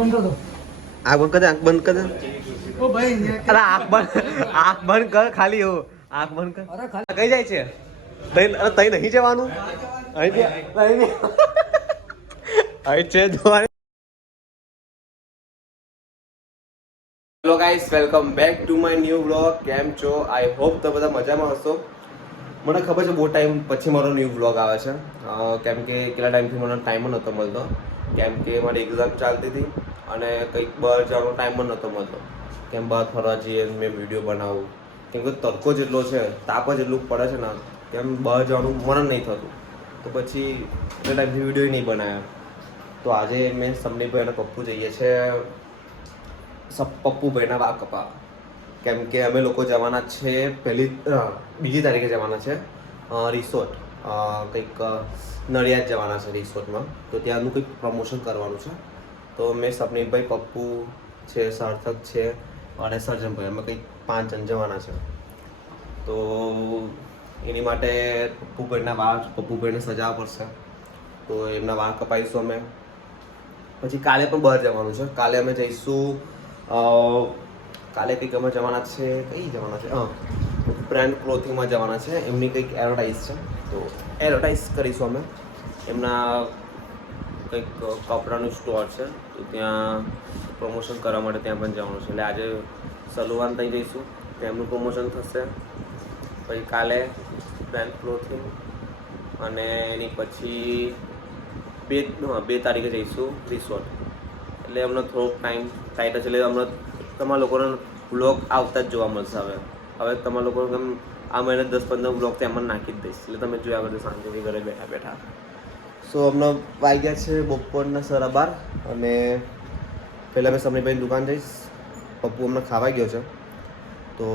બંધ કરો. આંખ બંધ કર, આંખ બંધ કર. ઓ ભાઈ અરે આંખ બંધ કર ખાલી એવું. આંખ બંધ કર. અરે ખાલી કઈ જાય છે? તઈ નહીં જવાનું. અહીં છે જોવાનું. Hello guys, welcome back to my new vlog. કેમ છો? આઈ હોપ તમે બધા મજામાં હશો. મને ખબર છે બહુ ટાઈમ પછી મારો ન્યૂ વ્લોગ આવે છે, કેમ કે કેટલા ટાઈમથી મને ટાઈમ જ નહોતો મળતો, કેમ કે મારી એક્ઝામ ચાલતી હતી અને કંઈક બહાર જવાનો ટાઈમ જ નહોતો મળતો. કેમ બહાર ફરવા જઈએ મેં વિડીયો બનાવું, કેમ કે તડકો જેટલો છે, તાપ જ એટલું પડે છે ને, કેમ બહાર જવાનું મન જ નહીં થતું. તો પછી એટલા ટાઈમથી વિડીયો નહીં બનાવ્યા. તો આજે મેં સમીરભાઈ અને પપ્પુ જઈએ છીએ પપ્પુભાઈના વાળ કપાવવા, કેમ કે અમે લોકો જવાના છે બીજી તારીખે જવાના છે રિસોર્ટ, કંઈક નડિયાદ જવાના છે રિસોર્ટમાં. તો ત્યાંનું કંઈક પ્રમોશન કરવાનું છે. તો મેં સપનીભાઈ, પપ્પુ છે, સાર્થક છે અને સર્જનભાઈ, અમે કંઈક 5 જણ જવાના છે. તો એની માટે પપ્પુભાઈને સજાવવા પડશે, તો એમના વાળ કપાવીશું અમે. પછી કાલે પણ બહાર જવાનું છે. કાલે અમે જઈશું, કાલે કંઈક અમે જવાના છે, કઈ જવાના છે, બ્રાન્ડ ક્લોથિંગમાં જવાના છે. એમની કંઈક એડવર્ટાઇઝ છે, તો એડવર્ટાઇઝ કરીશું અમે. એમના કંઈક કપડાનું સ્ટોર છે, તો ત્યાં પ્રમોશન કરવા માટે ત્યાં પણ જવાનું છે. એટલે આજે સલુવાન થઈ જઈશું, તેમનું પ્રમોશન થશે. પછી કાલે બ્રાન્ડ ક્લોથિંગ અને એની પછી 2 તારીખે જઈશું રિસોર્ટ. એટલે અમને થોડોક ટાઈમ ટાઈટ છે, એટલે અમને તમારા લોકોને વ્લોગ આવતા જ જોવા મળશે. હવે તમારા લોકો આ મહિને 10-15 વ્લોગ તેમાં નાખી જ દઈશ, એટલે તમે જોયા કરજો શાંતિથી ઘરે બેઠા બેઠા. સો હમણાં વાગ્યા છે બપોરના 12:30 અને પહેલાં મેં સપનીભાઈની દુકાન જઈશ. પપ્પુ હમણાં ખાવા ગયો છે, તો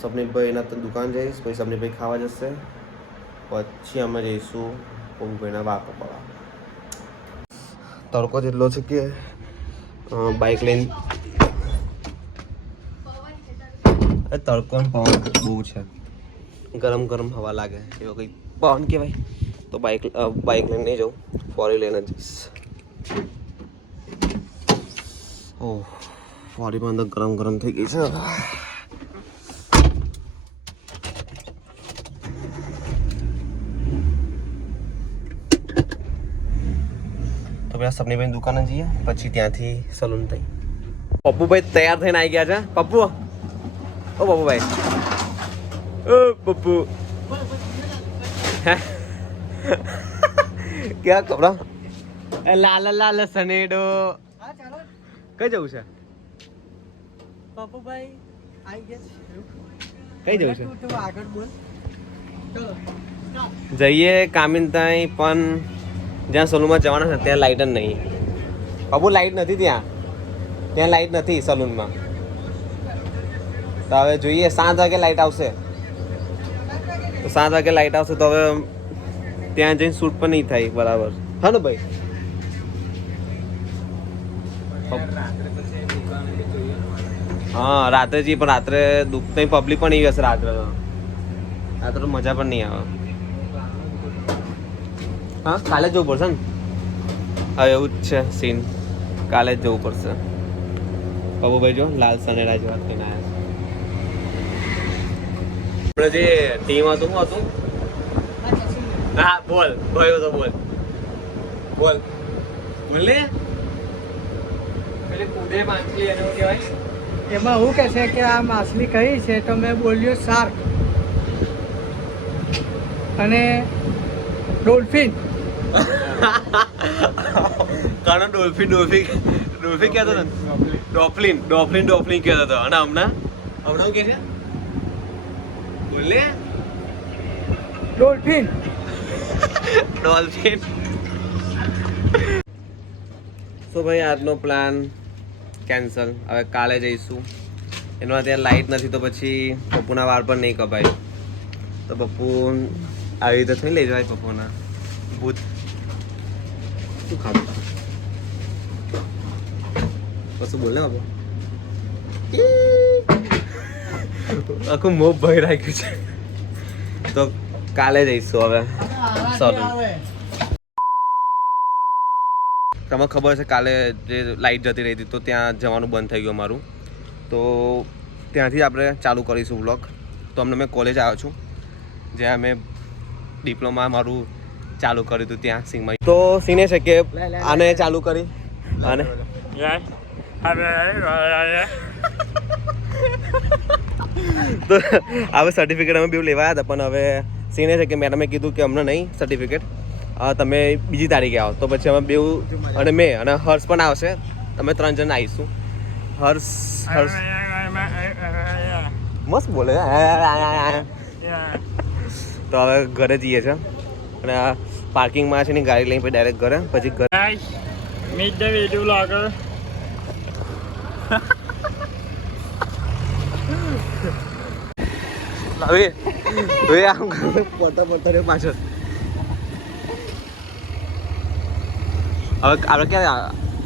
સપનીભાઈના દુકાન જઈશ, પછી સપનીભાઈ ખાવા જશે, પછી અમે જઈશું પપ્પુભાઈના વાળ કપાવવા. તડકો જેટલો છે કે બાઇક લઈને તડકો પવન બહુ છે, ગરમ ગરમ હવા લાગે એવો કંઈ પવન કહેવાય. તો બાઇક લઈને નહીં જાઉં, 4 લઈને જઈશ. ઓહ, 4 અંદર ગરમ ગરમ થઈ ગઈ છે. તો પેલા સપનીભાઈની દુકાને જઈએ, પછી ત્યાંથી સલૂન થઈ. પપ્પુભાઈ તૈયાર થઈને આવી ગયા છે. પપ્પુ, ઓ પપ્પુભાઈ, ઓ પપ્પુ, ક્યાં કપડા લાલ લાલ સનેડો. કઈ જવું છે પપ્પુભાઈ આવી ગયા કઈ જવું છે? તું આગળ બોલ. ચલો જઈએ કામિનતાઈ, પણ જ્યાં સલૂનમાં જવાના છે ત્યાં લાઇટ જ નહીં. પપ્પુ લાઇટ નથી, ત્યાં લાઇટ નથી સલૂનમાં. તો હવે જોઈએ, 7 વાગે લાઇટ આવશે. તો 7 વાગે લાઇટ આવશે તો હવે ત્યાં જઈને શૂટ પણ નહીં થાય બરાબર. હા ને ભાઈ? હા, રાત્રે જઈએ, પણ રાત્રે ત્યાં પબ્લિક પણ એવી હશે. રાત્રે તો મજા પણ નહીં આવે. હા, કાલે જ જવું પડશે ને. હા, એવું જ છે સીન, કાલે જ જવું પડશે. પપ્પુભાઈ જો લાલ સનેડા જેવા થઈને આવ્યા છે. આપણે જે ટીમ હતું શું હતું? હા બોલ ભાઈ, તો બોલ બોલ બોલ ને. પેલી કુદે માછલી એને શું કહેવાય? એમાં હું કહે છે કે આ માછલી કઈ છે, તો મેં બોલ્યો શાર્ક અને ડોલ્ફિન. કારણ ડોલ્ફિન કહેતો હતો, ડોફલિન કહેતો હતો. અને હમણાં શું કહે છે? બોલે ડોલ્ફિન. સો ભાઈ, આજનો પ્લાન કેન્સલ. હવે કાલે જઈશું. એમાં ત્યાં લાઇટ નથી, તો પછી પપ્પુના વાળ પણ નહીં કપાય. તો પપ્પુ આવી રીતે થઈ લઈ જવાય. પપ્પુના ભૂત શું ખાધું? કશું બોલે બાપુ? આખું મોં ભરી રાખ્યું છે. તો કાલે જઈશું હવે સલૂન. તમને ખબર છે કાલે જે લાઇટ જતી રહી હતી તો ત્યાં જવાનું બંધ થઈ ગયું અમારું, તો ત્યાંથી આપણે ચાલુ કરીશું વ્લોગ. તો અમને મેં કોલેજ આવ્યો છું જ્યાં મેં ડિપ્લોમા મારું ચાલુ કર્યું હતું ત્યાં સિંગમાં. તો સીને છે કે આને ચાલુ કરી આને તો હવે સર્ટિફિકેટ અમે બી લેવા હતા, પણ હવે સીને છે કે મેડમે કીધું કે અમને નહીં સર્ટિફિકેટ, તમે બીજી તારીખે આવો. તો પછી અમે બેઉ અને મેં અને હર્ષ પણ આવશે, અમે 3 જણ આવીશું. હર્ષ મસ્ત બોલે. તો હવે ઘરે જઈએ છીએ અને આ પાર્કિંગમાં છે ને ગાડી લઈને પછી ડાયરેક્ટ ઘરે. પછી ઘરે meet the video vlogger. હવે આમ પડતા રે પાછળ. હવે આપણે ક્યાં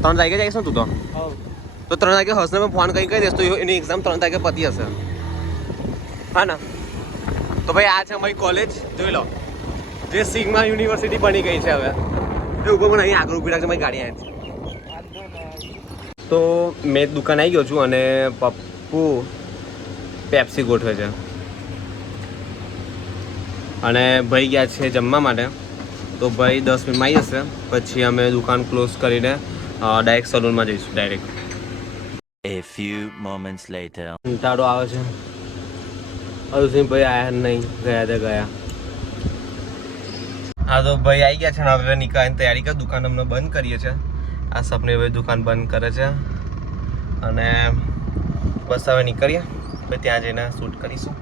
3 તારીખે જઈશું તું તો 3 તારીખે હર્ષને મેં ફોન કરી દઈશ તો એની એક્ઝામ 3 તારીખે પતી હશે. હા ને? તો ભાઈ આ છે અમારી કોલેજ, જોઈ લો જે સિગ્મા યુનિવર્સિટી બની ગઈ છે. હવે એ ઉપર પણ અહીં આગળ ઉભી રાખશે મારી ગાડી અહીંથી. તો મેં દુકાન આવી ગયો છું અને પપ્પુ પેપ્સી ગોઠવે છે અને ભાઈ ગયા છે જમવા માટે. તો ભાઈ 10 મિનિટમાં આવી જશે, પછી અમે દુકાન ક્લોઝ કરીને ડાયરેક્ટ સલૂનમાં જઈશું direct. A few moments later. કંટાળો આવે છે. અરુસિંહ ભાઈ આયા નહીં, ગયા તે ગયા. હા તો ભાઈ આવી ગયા છે ને હવે નીકળવાની તૈયારી કર. દુકાન અમને બંધ કરીએ છીએ. આ સપને ભાઈ દુકાન બંધ કરે છે અને બસ હવે નીકળીએ પછી ત્યાં જઈને શૂટ કરીશું.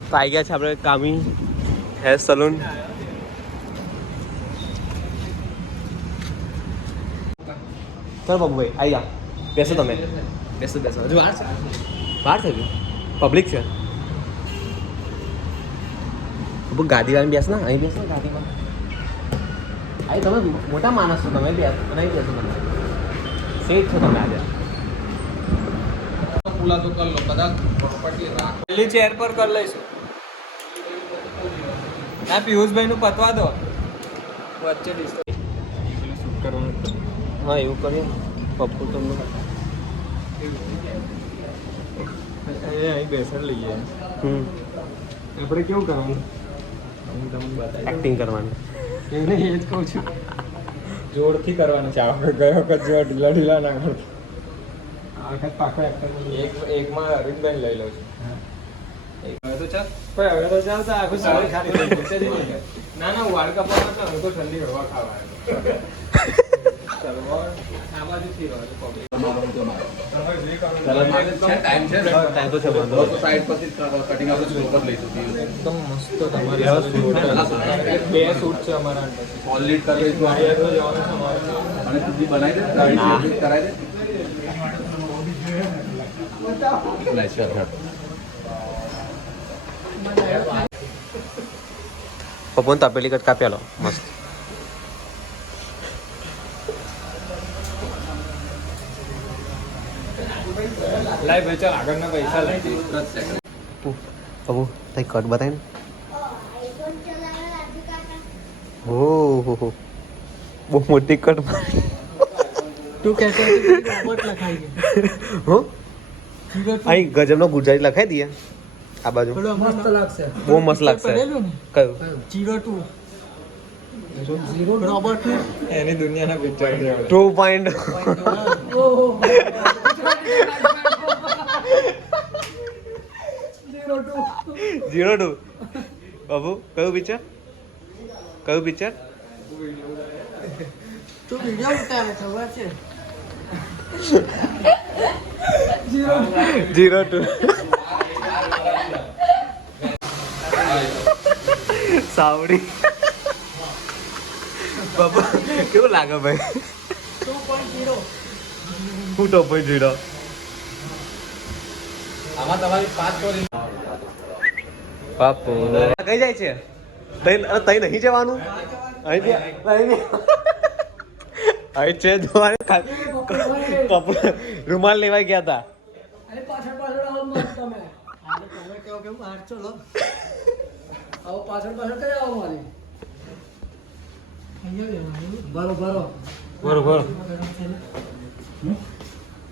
તો આવી ગયા છે આપણે કામી હેર સલૂન. ચાલો બાબુભાઈ આવી જા, બેસો તમે, બેસો હજુ વાર છે, વાર થઈ ગયું, પબ્લિક છે. ગાદી વાળીને બેસ ને, અહીં બેસ ને ગાદીમાં. અહીં તમે મોટા માણસ છો, તમે બેસો નહીં બેસો, તમે સેફ છો તમે આજે. પૂરા તો કર લો કદાચ પ્રોપર્ટી રાખ, પહેલી ચેર પર કરી લઈશું. ના પિયુષભાઈ નું પતવા દો, વચ્ચે ડિસ્કસ કરવાનું. હા એવું કરીએ. પપ્પુ તમને અહીં બેસન લઈએ. આપણે કેવું કરવાનું? એક્ટિંગ કરવાની. એવું નહીં, એ જ કહું છું. જોરથી કરવાનું છે. આપણે ગયો વખત જો ઢીલા ઢીલા ના કરતા. આ વખત પાકો એક્ટર એકમાં અરવિંદભાઈ લઈ લઉં છું. હવે તો ચાલ, કોઈ હવે તો ચાલ, તો આખું સારી ખાતી. ના ના, વાળ કપામાં તો હવે તો ઠંડી હવા ખાવા. ટાઈમ તો છે બંધ. એકદમ મસ્ત તમારી બે શૂટ છે અમારા અંદર. પપ્પુને તપેલી કટ કાપી આલો મસ્ત. લાઈ ભાઈ ચાલ, આગળના પૈસા લઈ. પપ્પુ તઈ કટ બતાય ને. ઓહો બહુ મોટી કટ. તું કહેતો રોબોટ લખાઈ ગયો. હો અહીં ગજબનો ગુજરાતી લખાઈ દઈએ આ બાજુ. મસ્ત લાગશે, બહુ મસ્ત લાગશે. કયું? 02 રોબોટ એની દુનિયાના પિક્ચર 2.0. બાબુ કયું પિક્ચર? કયું પિક્ચર? તું વિડિયો ઉતારે ખબર છે? 02. સાવડી. બાબા કેવું લાગે ભાઈ? 2.0. હું 2.0. આમાં તમારી 5 સ્ટોરી. પપ્પુ કઈ જાય છે તઈ નહીં જવાનું અહીં છે રૂમાલ લેવા ગયા હતા બરોબર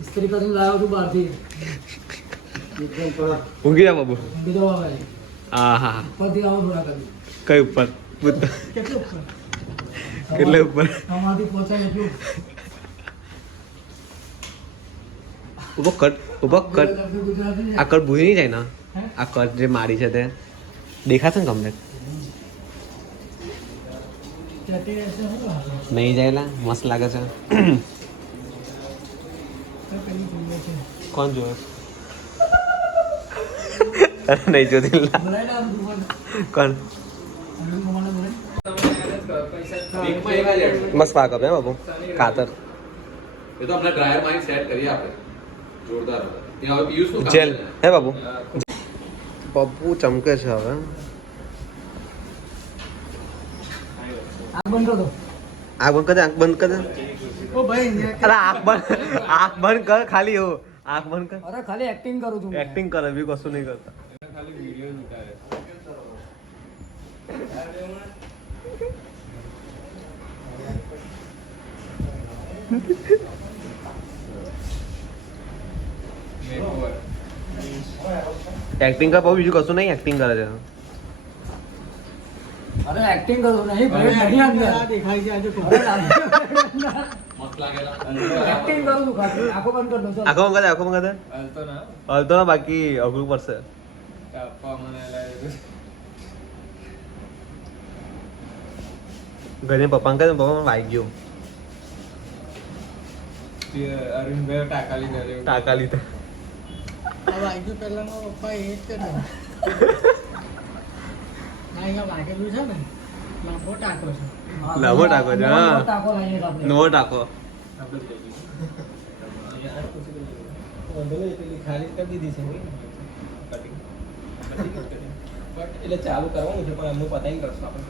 ઇસ્ત્રી કરીને લાવ્યો તું બહારથી ઊંઘી જા બાબુ બીજો આવે હા હા પરથી આવો થોડા કરી કઈ ઉપર કેટલે ઉપર કેટલે ઉપર આમાંથી પહોંચાય એટલું ઉભો કટ ગુજરાતી આ કટ ભૂલી નહીં જાય ને આ કટ જે મારી છે તે દેખાશે ને કમ્પ્લેટ નહીં જાયલા મસ્ત લાગે છે કોણ જોવે નહીં જોતી કોણ મસ્ત પાક આપે બાબુ ખાતર એ તો આપણે ડ્રાયર માં સેટ કરીએ આપણે જોરદાર ત્યાં હવે પિયુષ નું જેલ હે બાબુ પપ્પુ ચમકે છે હવે આગ બંધ કરો આંખ બંધ કર આંખ બંધ કર ઓ ભાઈ અરે આંખ બંધ કર ખાલી એવું આંખ બંધ કર અરે ખાલી એક્ટિંગ કરું છું એક્ટિંગ કરે બી કશું નહીં કરતા ખાલી વિડિયો ઉતારે એક્ટિંગ કર બહુ બીજું કશું નહીં એક્ટિંગ કરે છે અરે એક્ટિંગ કરું નહીં ભાઈ નહીં અંદર દેખાય છે આજે મસ્ત લાગેલા એક્ટિંગ કરું છું ખાલી આંખો બંધ કર દો ચાલો આંખો બંધ કર આંખો બંધ કર હાલતો ના હલતો ના બાકી અઘરું પડશે કાપવા મને લાગે ઘરે પપ્પાને કહે પપ્પા મને વાગી ગયો અરવિંદભાઈ ટાકા લીધા છે. ટાકા લીધા હવે આજુ પહેલાનો પપ્પા એ જ કર્યો ના અહીંયા વાગેલું છે ને લાંબો ટાંકો છે લાંબો ટાંકો છે, હા. લાંબો ટાંકો લાવીએ આપણે નવો ટાંકો ખાલી કરી દીધી છે એટલે ચાલુ કરવાનું છે પણ એમનું પતાવી કરશું આપણે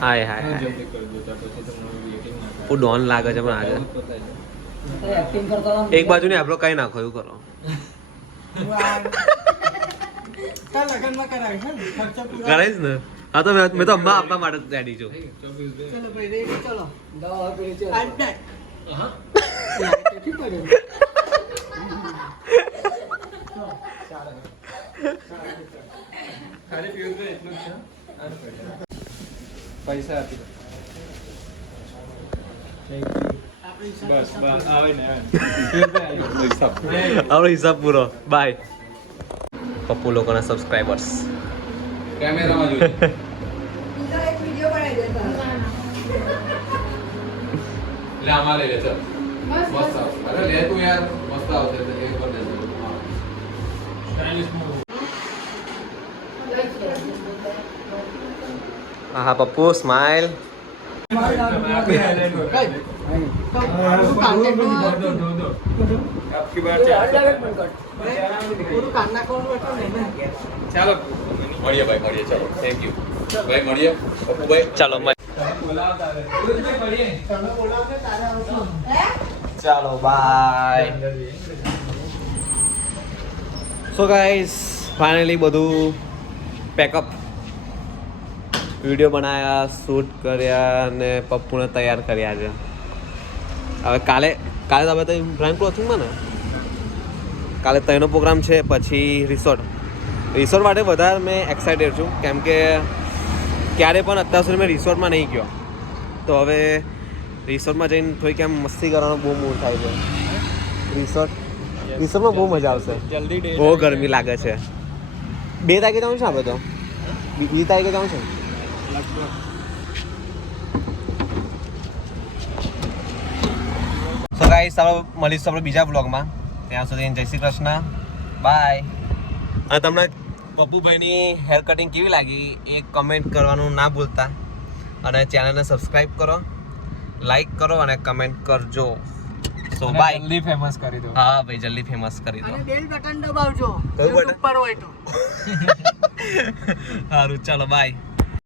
હાય હાય હાય હું ડોન લાગે છે પણ આજે એક્ટિંગ કરતો રહો. એક બાજુ ને આપણો કઈ નાખો એવું કરો કાલ લગનમાં કરાવીશ ને ખર્ચો પૂરો કરાઈશ ને હા તો મેં તો અમ્મા આપવા માટે રેડી છું ચલો ભાઈ રેડી ચલો દવા પીડી ચલો આજ બેટ હા ઠીક પડે ખાલી પીવું તો એટલું જ છે પૈસા આપી દો. બસ બસ આવે ને આવે આપણો હિસાબ પૂરો બાય પપ્પુ લોકોના સબસ્ક્રાઈબર્સ કેમેરામાં જોઈએ એટલે આમાં લઈ લે ચાલ મસ્ત આવશે અરે લે તું યાર મસ્ત આવશે તો એક વાર લેજો હા પપ્પુ સ્માઈલ આપકી બાર ચાલો મળીએ ભાઈ મળીએ ચાલો થેન્ક યુ ભાઈ મળીએ પપ્પુભાઈ ચાલો બોલાવતા મળીએ ચાલો બાય સો ગાઈસ ફાઇનલી બધું પેકઅપ વિડીયો બનાવ્યા શૂટ કર્યા અને પપ્પુને તૈયાર કર્યા છે હવે કાલે તો આપણે તો બ્રાન્ડ ક્લોથિંગમાં ને કાલે ત્રણનો પ્રોગ્રામ છે પછી રિસોર્ટ માટે વધારે મેં એક્સાઇટેડ છું કેમ કે ક્યારે પણ અત્યાર સુધી મેં રિસોર્ટમાં નહીં ગયો તો હવે રિસોર્ટમાં જઈને થોડીક આમ મસ્તી કરવાનો બહુ મૂડ થાય છે રિસોર્ટમાં બહુ મજા આવશે જલ્દી ડે બહુ ગરમી લાગે છે 2 તારીખે જવાનું છે આપણે તો 2 તારીખે જવાનું છે સો ગાઈસ ચાલો મળીશું આપણે બીજા બ્લોગમાં ત્યાં સુધી જય શ્રી કૃષ્ણ બાય અને તમને પપ્પુભાઈની હેર કટિંગ કેવી લાગી એ કમેન્ટ કરવાનું ના ભૂલતા અને ચેનલને સબસ્ક્રાઈબ કરો લાઈક કરો અને કમેન્ટ કરજો સો બાય. જલ્દી ફેમસ કરી દો. હા ભાઈ જલ્દી ફેમસ કરી દો. અને બેલ બટન દબાવજો કયું YouTube પર હોય તો સારું ચાલો બાય.